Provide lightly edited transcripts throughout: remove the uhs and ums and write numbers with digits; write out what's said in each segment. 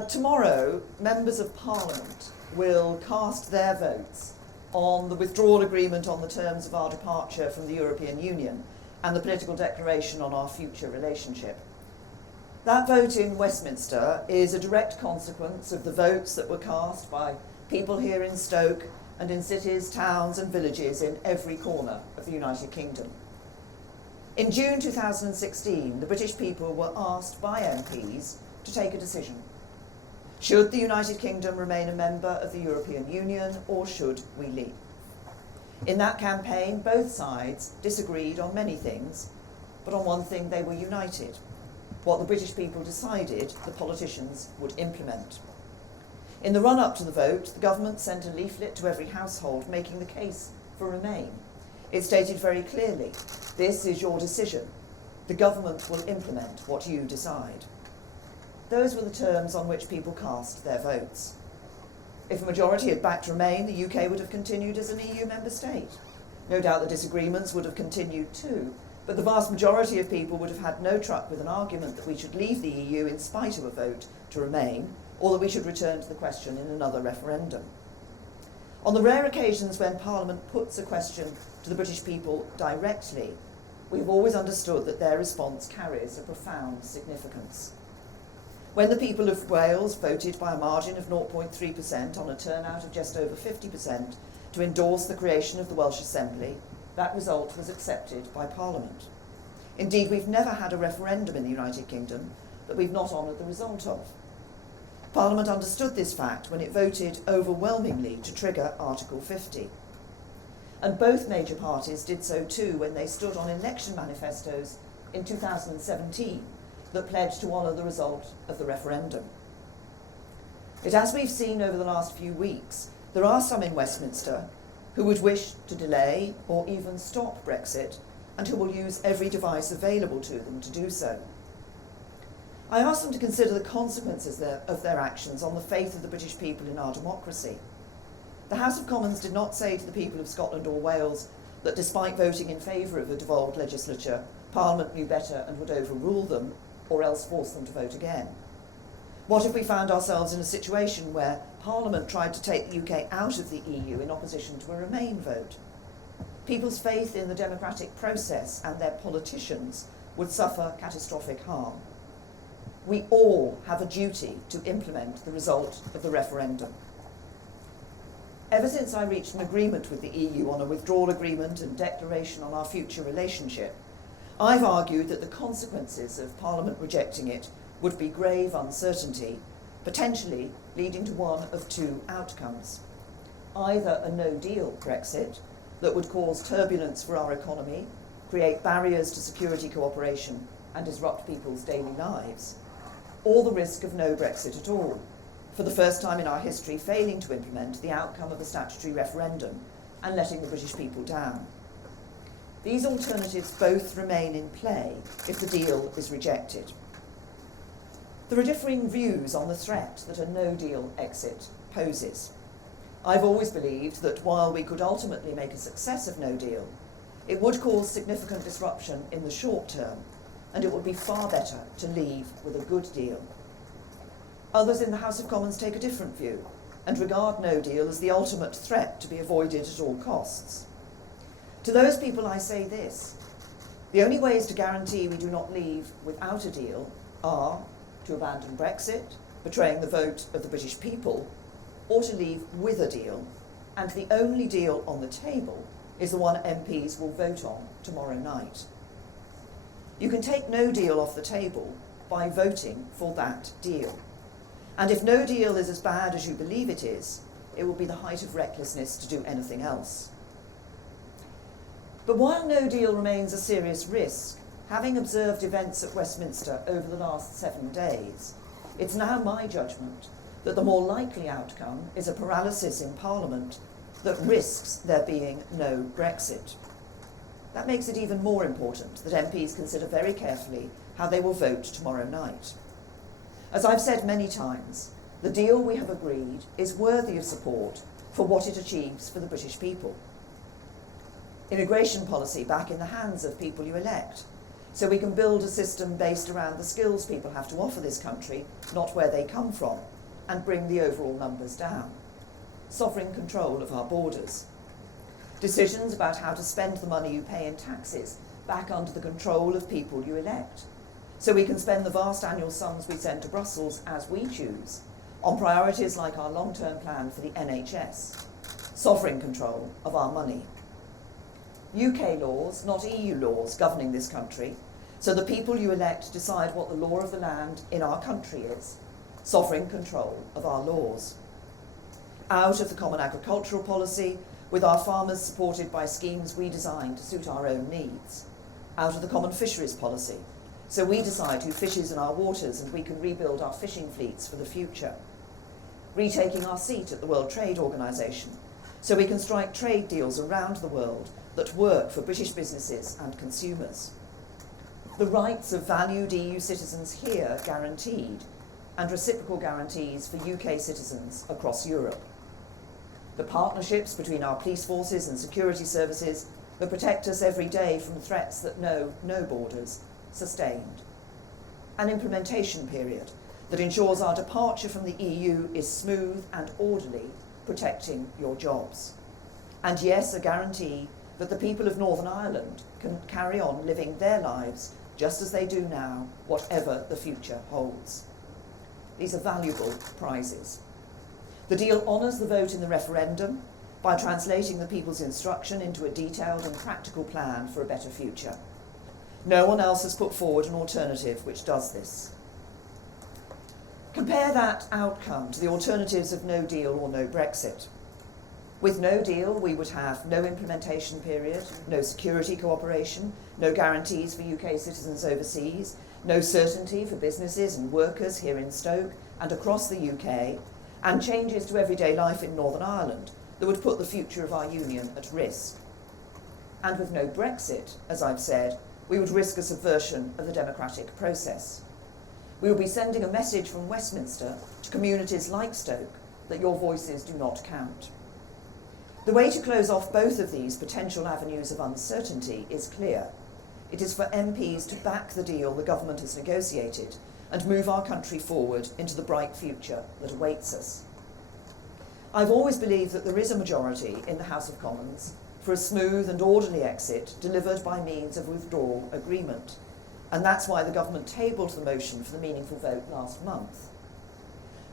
Tomorrow, members of Parliament will cast their votes on the withdrawal agreement on the terms of our departure from the European Union and the political declaration on our future relationship. That vote in Westminster is a direct consequence of the votes that were cast by people here in Stoke and in cities, towns and villages in every corner of the United Kingdom. In June 2016, the British people were asked by MPs to take a decision. Should the United Kingdom remain a member of the European Union, or should we leave? In that campaign, both sides disagreed on many things, but on one thing they were united. What the British people decided, the politicians would implement. In the run-up to the vote, the government sent a leaflet to every household making the case for Remain. It stated very clearly, this is your decision. The government will implement what you decide. Those were the terms on which people cast their votes. If a majority had backed Remain, the UK would have continued as an EU member state. No doubt the disagreements would have continued too, but the vast majority of people would have had no truck with an argument that we should leave the EU in spite of a vote to remain, or that we should return to the question in another referendum. On the rare occasions when Parliament puts a question to the British people directly, we've always understood that their response carries a profound significance. When the people of Wales voted by a margin of 0.3% on a turnout of just over 50% to endorse the creation of the Welsh Assembly, that result was accepted by Parliament. Indeed, we've never had a referendum in the United Kingdom that we've not honoured the result of. Parliament understood this fact when it voted overwhelmingly to trigger Article 50. And both major parties did so too when they stood on election manifestos in 2017 that pledged to honour the result of the referendum. Yet as we've seen over the last few weeks, there are some in Westminster who would wish to delay or even stop Brexit and who will use every device available to them to do so. I asked them to consider the consequences of their actions on the faith of the British people in our democracy. The House of Commons did not say to the people of Scotland or Wales that despite voting in favour of a devolved legislature, Parliament knew better and would overrule them, or else force them to vote again. What if we found ourselves in a situation where Parliament tried to take the UK out of the EU in opposition to a Remain vote? People's faith in the democratic process and their politicians would suffer catastrophic harm. We all have a duty to implement the result of the referendum. Ever since I reached an agreement with the EU on a withdrawal agreement and declaration on our future relationship, I've argued that the consequences of Parliament rejecting it would be grave uncertainty, potentially leading to one of two outcomes. Either a no-deal Brexit that would cause turbulence for our economy, create barriers to security cooperation and disrupt people's daily lives, or the risk of no Brexit at all, for the first time in our history failing to implement the outcome of a statutory referendum and letting the British people down. These alternatives both remain in play if the deal is rejected. There are differing views on the threat that a no-deal exit poses. I've always believed that while we could ultimately make a success of no deal, it would cause significant disruption in the short term, and it would be far better to leave with a good deal. Others in the House of Commons take a different view and regard no deal as the ultimate threat to be avoided at all costs. To those people I say this: the only ways to guarantee we do not leave without a deal are to abandon Brexit, betraying the vote of the British people, or to leave with a deal, and the only deal on the table is the one MPs will vote on tomorrow night. You can take no deal off the table by voting for that deal. And if no deal is as bad as you believe it will be the height of recklessness to do anything else. But while no deal remains a serious risk, having observed events at Westminster over the last 7 days, it's now my judgment that the more likely outcome is a paralysis in Parliament that risks there being no Brexit. That makes it even more important that MPs consider very carefully how they will vote tomorrow night. As I've said many times, the deal we have agreed is worthy of support for what it achieves for the British people. Immigration policy back in the hands of people you elect. so we can build a system based around the skills people have to offer this country, not where they come from, and bring the overall numbers down. Sovereign control of our borders. Decisions about how to spend the money you pay in taxes back under the control of people you elect, so we can spend the vast annual sums we send to Brussels as we choose on priorities like our long-term plan for the NHS. Sovereign control of our money. UK laws, not EU laws, governing this country, so the people you elect decide what the law of the land in our country is. Sovereign control of our laws. Out of the common agricultural policy, with our farmers supported by schemes we designed to suit our own needs. Out of the common fisheries policy, so we decide who fishes in our waters and we can rebuild our fishing fleets for the future. Retaking our seat at the World Trade Organization, so we can strike trade deals around the world that work for British businesses and consumers. The rights of valued EU citizens here guaranteed, and reciprocal guarantees for UK citizens across Europe. The partnerships between our police forces and security services that protect us every day from threats that know no borders, sustained. An implementation period that ensures our departure from the EU is smooth and orderly, protecting your jobs. And yes, a guarantee that the people of Northern Ireland can carry on living their lives just as they do now, whatever the future holds. These are valuable prizes. The deal honours the vote in the referendum by translating the people's instruction into a detailed and practical plan for a better future. No one else has put forward an alternative which does this. Compare that outcome to the alternatives of no deal or no Brexit. With no deal, we would have no implementation period, no security cooperation, no guarantees for UK citizens overseas, no certainty for businesses and workers here in Stoke and across the UK, and changes to everyday life in Northern Ireland that would put the future of our union at risk. And with no Brexit, as I've said, we would risk a subversion of the democratic process. We will be sending a message from Westminster to communities like Stoke that your voices do not count. The way to close off both of these potential avenues of uncertainty is clear. It is for MPs to back the deal the government has negotiated and move our country forward into the bright future that awaits us. I've always believed that there is a majority in the House of Commons for a smooth and orderly exit delivered by means of withdrawal agreement, and that's why the government tabled the motion for the meaningful vote last month.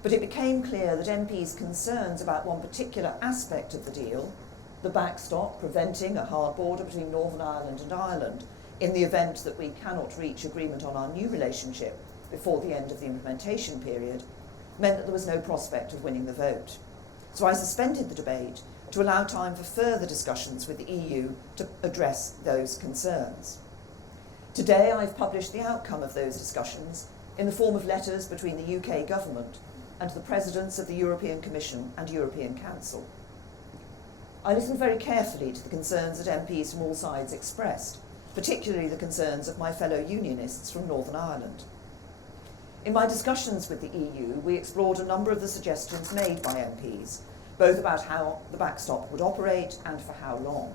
But it became clear that MPs' concerns about one particular aspect of the deal, the backstop preventing a hard border between Northern Ireland and Ireland in the event that we cannot reach agreement on our new relationship before the end of the implementation period, meant that there was no prospect of winning the vote. So I suspended the debate to allow time for further discussions with the EU to address those concerns. Today I've published the outcome of those discussions in the form of letters between the UK government and the presidents of the European Commission and European Council. I listened very carefully to the concerns that MPs from all sides expressed, particularly the concerns of my fellow unionists from Northern Ireland. In my discussions with the EU, we explored a number of the suggestions made by MPs, both about how the backstop would operate and for how long.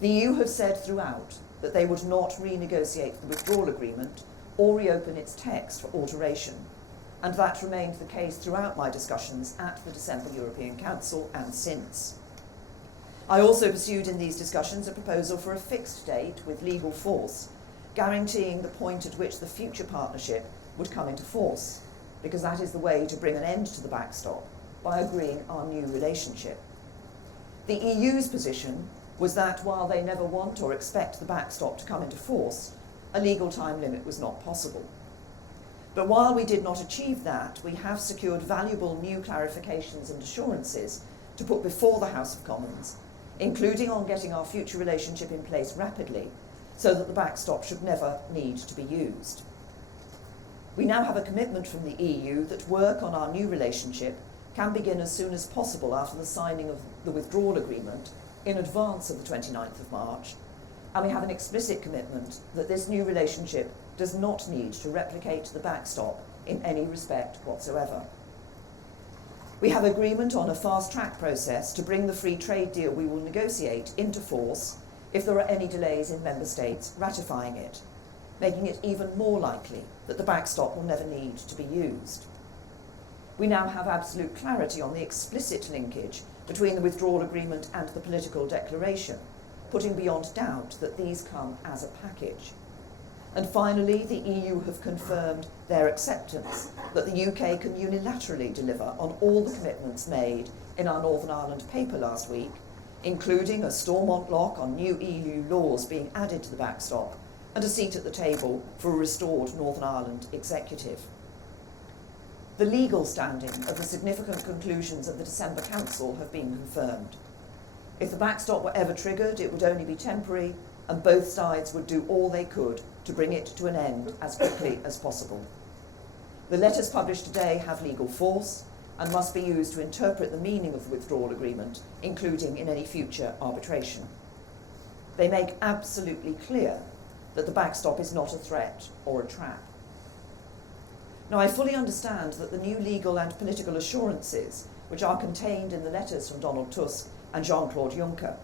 The EU have said throughout that they would not renegotiate the withdrawal agreement or reopen its text for alteration, and that remained the case throughout my discussions at the December European Council and since. I also pursued in these discussions a proposal for a fixed date with legal force, guaranteeing the point at which the future partnership would come into force, because that is the way to bring an end to the backstop, by agreeing our new relationship. The EU's position was that while they never want or expect the backstop to come into force, a legal time limit was not possible. But while we did not achieve that, we have secured valuable new clarifications and assurances to put before the House of Commons, including on getting our future relationship in place rapidly, so that the backstop should never need to be used. We now have a commitment from the EU that work on our new relationship can begin as soon as possible after the signing of the withdrawal agreement in advance of the 29th of March, and we have an explicit commitment that this new relationship does not need to replicate the backstop in any respect whatsoever. We have agreement on a fast-track process to bring the free trade deal we will negotiate into force if there are any delays in member states ratifying it, making it even more likely that the backstop will never need to be used. We now have absolute clarity on the explicit linkage between the withdrawal agreement and the political declaration, putting beyond doubt that these come as a package. And finally, the EU have confirmed their acceptance that the UK can unilaterally deliver on all the commitments made in our Northern Ireland paper last week, including a Stormont lock on new EU laws being added to the backstop and a seat at the table for a restored Northern Ireland executive. The legal standing of the significant conclusions of the December Council have been confirmed. If the backstop were ever triggered, it would only be temporary, and both sides would do all they could to bring it to an end as quickly as possible. The letters published today have legal force and must be used to interpret the meaning of the withdrawal agreement, including in any future arbitration. They make absolutely clear that the backstop is not a threat or a trap. Now, I fully understand that the new legal and political assurances, which are contained in the letters from Donald Tusk and Jean-Claude Juncker,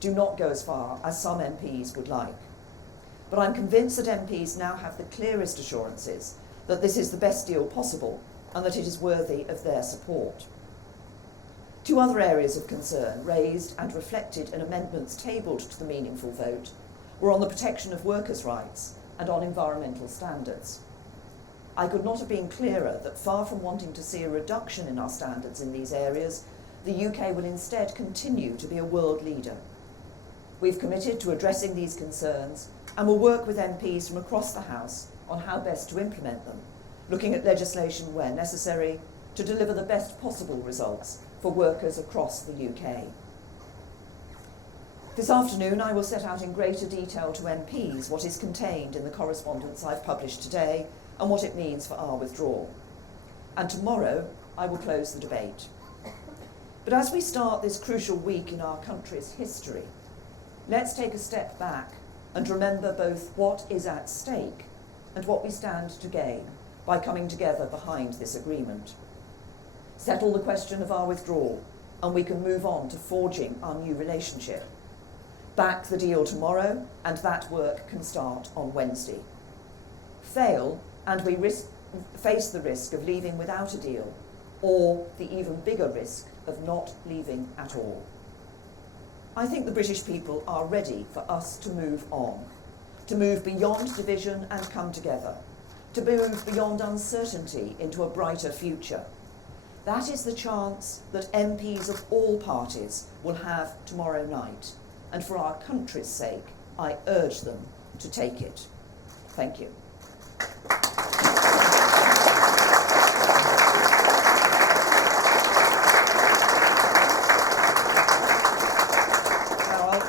do not go as far as some MPs would like. But I'm convinced that MPs now have the clearest assurances that this is the best deal possible and that it is worthy of their support. Two other areas of concern raised and reflected in amendments tabled to the meaningful vote were on the protection of workers' rights and on environmental standards. I could not have been clearer that far from wanting to see a reduction in our standards in these areas, the UK will instead continue to be a world leader. We've committed to addressing these concerns and will work with MPs from across the House on how best to implement them, looking at legislation where necessary to deliver the best possible results for workers across the UK. This afternoon I will set out in greater detail to MPs what is contained in the correspondence I've published today and what it means for our withdrawal. And tomorrow I will close the debate. But as we start this crucial week in our country's history, let's take a step back and remember both what is at stake and what we stand to gain by coming together behind this agreement. Settle the question of our withdrawal, and we can move on to forging our new relationship. Back the deal tomorrow, and that work can start on Wednesday. Fail, and we face the risk of leaving without a deal, or the even bigger risk of not leaving at all. I think the British people are ready for us to move on, to move beyond division and come together, to move beyond uncertainty into a brighter future. That is the chance that MPs of all parties will have tomorrow night, and for our country's sake, I urge them to take it. Thank you.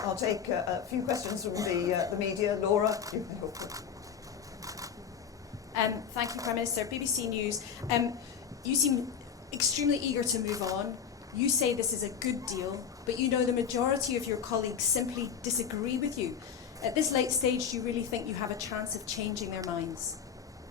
I'll take a few questions from the media. Laura? Thank you, Prime Minister. BBC News. You seem extremely eager to move on. You say this is a good deal, but you know the majority of your colleagues simply disagree with you. At this late stage, do you really think you have a chance of changing their minds?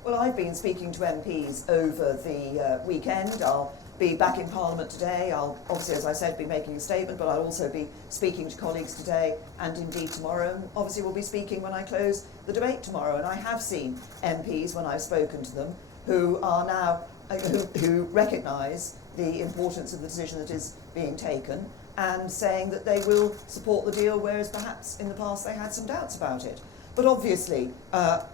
Well, I've been speaking to MPs over the weekend. I'll be back in Parliament today. I'll obviously, as I said, be making a statement, but I'll also be speaking to colleagues today and indeed tomorrow. And obviously we'll be speaking when I close the debate tomorrow. And I have seen MPs, when I've spoken to them, who are now, who recognise the importance of the decision that is being taken and saying that they will support the deal, whereas perhaps in the past they had some doubts about it. But obviously,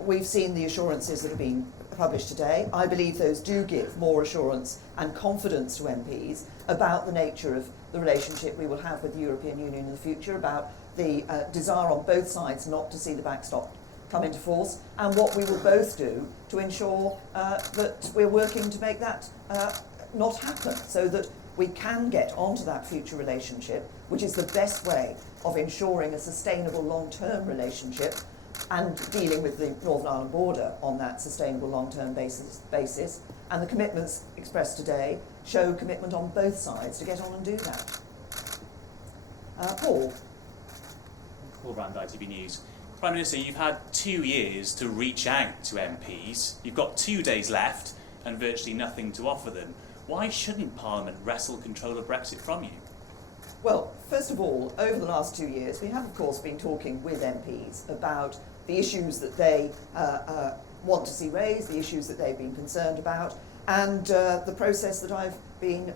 we've seen the assurances that have been published today. I believe those do give more assurance and confidence to MPs about the nature of the relationship we will have with the European Union in the future, about the desire on both sides not to see the backstop come into force, and what we will both do to ensure that we're working to make that not happen, so that we can get onto that future relationship, which is the best way of ensuring a sustainable long-term relationship and dealing with the Northern Ireland border on that sustainable long-term basis. And the commitments expressed today show commitment on both sides to get on and do that. Paul. Paul Brand, ITV News. Prime Minister, you've had 2 years to reach out to MPs. You've got 2 days left and virtually nothing to offer them. Why shouldn't Parliament wrestle control of Brexit from you? Well, first of all, over the last 2 years, we have, of course, been talking with MPs about the issues that they want to see raised, the issues that they've been concerned about, and the process that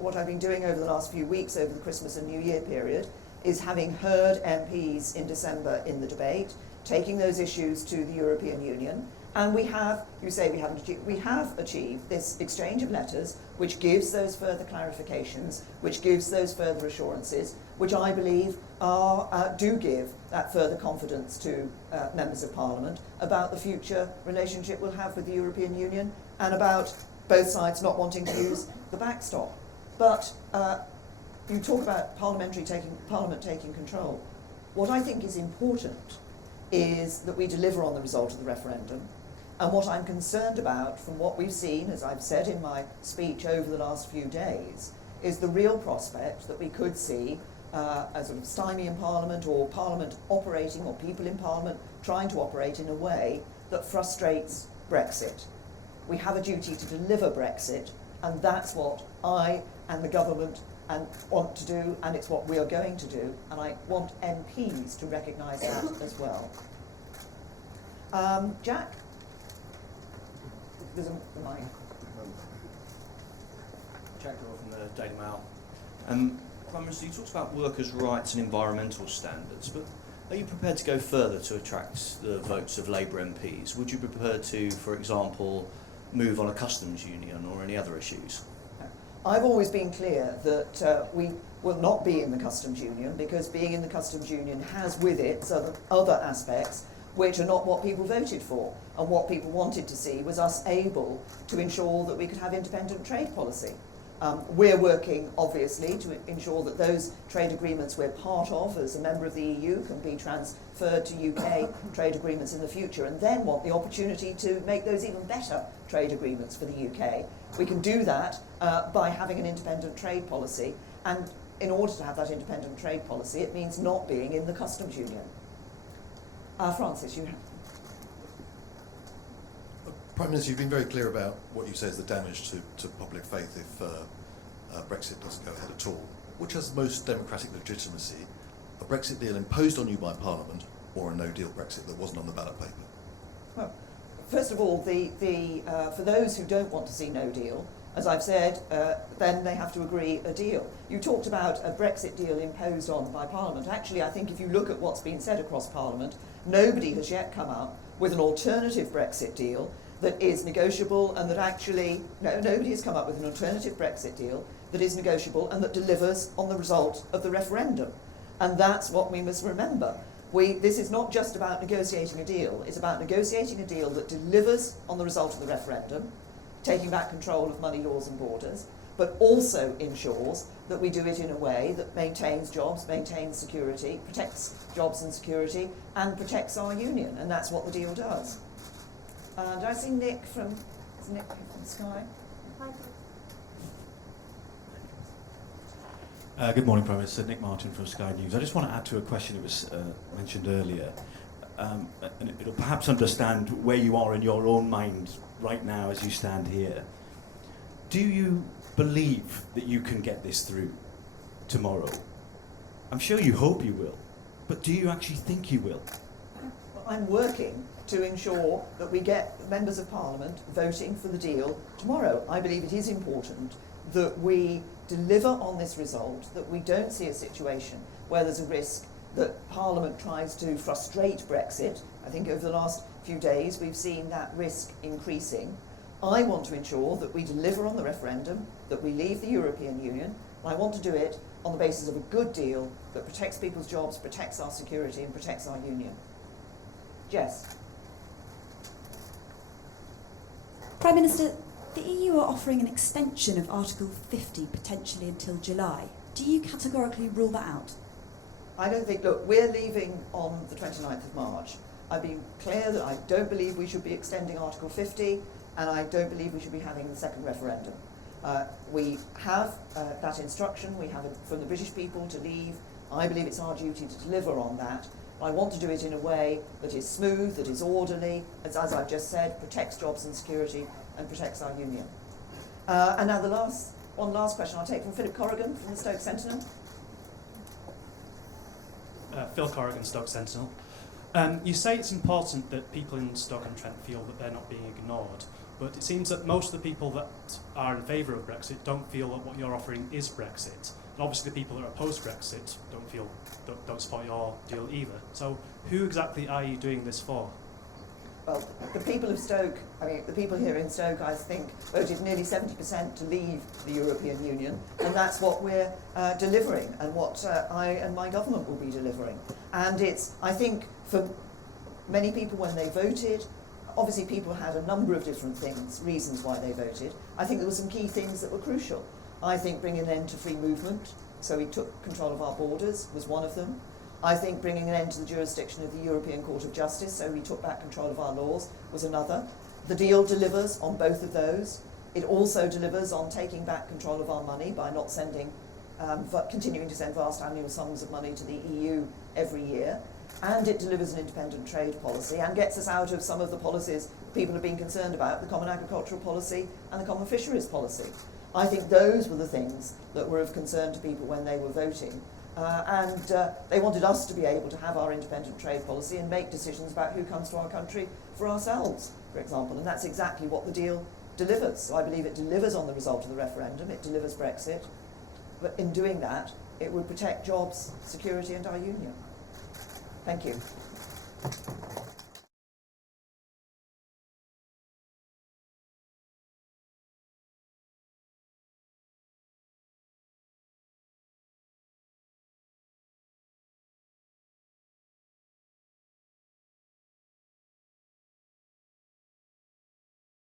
what I've been doing over the last few weeks, over the Christmas and New Year period, is having heard MPs in December in the debate, taking those issues to the European Union, and we have, you say we haven't achieved, we have achieved this exchange of letters which gives those further clarifications, which gives those further assurances, which I believe do give that further confidence to members of Parliament about the future relationship we'll have with the European Union and about both sides not wanting to use the backstop. But you talk about Parliament taking control. What I think is important is that we deliver on the result of the referendum. And what I'm concerned about from what we've seen, as I've said in my speech over the last few days, is the real prospect that we could see a sort of stymie in Parliament, or Parliament operating, or people in Parliament trying to operate in a way that frustrates Brexit. We have a duty to deliver Brexit, and that's what I and the government want to do, and it's what we are going to do, and I want MPs to recognise that as well. Jack? There's a mic. Jack Doyle from the Daily Mail. Prime Minister, you talked about workers' rights and environmental standards, but are you prepared to go further to attract the votes of Labour MPs? Would you be prepared to, for example, move on a customs union or any other issues? I've always been clear that we will not be in the customs union, because being in the customs union has with it other aspects which are not what people voted for. And what people wanted to see was us able to ensure that we could have independent trade policy. We're working, obviously, to ensure that those trade agreements we're part of as a member of the EU can be transferred to UK trade agreements in the future, and then want the opportunity to make those even better trade agreements for the UK. We can do that by having an independent trade policy, and in order to have that independent trade policy, it means not being in the customs union. Francis, you have. Prime Minister, you've been very clear about what you say is the damage to public faith if Brexit doesn't go ahead at all. Which has most democratic legitimacy, a Brexit deal imposed on you by Parliament, or a no-deal Brexit that wasn't on the ballot paper? Well, first of all, for those who don't want to see no deal, as I've said, then they have to agree a deal. You talked about a Brexit deal imposed on by Parliament. Actually, I think if you look at what's been said across Parliament, nobody has yet come up with an alternative Brexit deal that is negotiable, and that actually, nobody has come up with an alternative Brexit deal that is negotiable and that delivers on the result of the referendum. And that's what we must remember. This is not just about negotiating a deal, it's about negotiating a deal that delivers on the result of the referendum, taking back control of money, laws and borders, but also ensures that we do it in a way that maintains jobs, maintains security, protects jobs and security, and protects our union, and that's what the deal does. Did I see Nick from Sky? Good morning, Prime Minister. Nick Martin from Sky News. I just want to add to a question that was mentioned earlier, and it'll perhaps understand where you are in your own mind right now as you stand here. Do you believe that you can get this through tomorrow? I'm sure you hope you will, but do you actually think you will? Well, I'm working to ensure that we get members of Parliament voting for the deal tomorrow. I believe it is important that we deliver on this result, that we don't see a situation where there's a risk that Parliament tries to frustrate Brexit. I think over the last few days we've seen that risk increasing. I want to ensure that we deliver on the referendum, that we leave the European Union, and I want to do it on the basis of a good deal that protects people's jobs, protects our security and protects our union. Jess? Prime Minister, the EU are offering an extension of Article 50 potentially until July. Do you categorically rule that out? I don't think, look, we're leaving on the 29th of March. I've been clear that I don't believe we should be extending Article 50, and I don't believe we should be having the second referendum. We have that instruction, we have it from the British people to leave. I believe it's our duty to deliver on that. I want to do it in a way that is smooth, that is orderly, as I've just said, protects jobs and security and protects our union. And now one last question I'll take from Philip Corrigan from the Stoke Sentinel. Phil Corrigan, Stoke Sentinel. You say it's important that people in Stoke-on-Trent feel that they're not being ignored, but it seems that most of the people that are in favour of Brexit don't feel that what you're offering is Brexit. And obviously the people that are opposed Brexit don't support your deal either. So who exactly are you doing this for? Well, the people of Stoke, the people here in Stoke, I think, voted nearly 70% to leave the European Union, and that's what we're delivering, and what I and my government will be delivering. And it's, I think, for many people when they voted, obviously people had a number of different reasons why they voted. I think there were some key things that were crucial. I think bringing an end to free movement, so we took control of our borders, was one of them. I think bringing an end to the jurisdiction of the European Court of Justice, so we took back control of our laws, was another. The deal delivers on both of those. It also delivers on taking back control of our money by not continuing to send vast annual sums of money to the EU every year. And it delivers an independent trade policy and gets us out of some of the policies people have been concerned about, the common agricultural policy and the common fisheries policy. I think those were the things that were of concern to people when they were voting. They wanted us to be able to have our independent trade policy and make decisions about who comes to our country for ourselves, for example, and that's exactly what the deal delivers. So I believe it delivers on the result of the referendum, it delivers Brexit, but in doing that, it would protect jobs, security and our union. Thank you.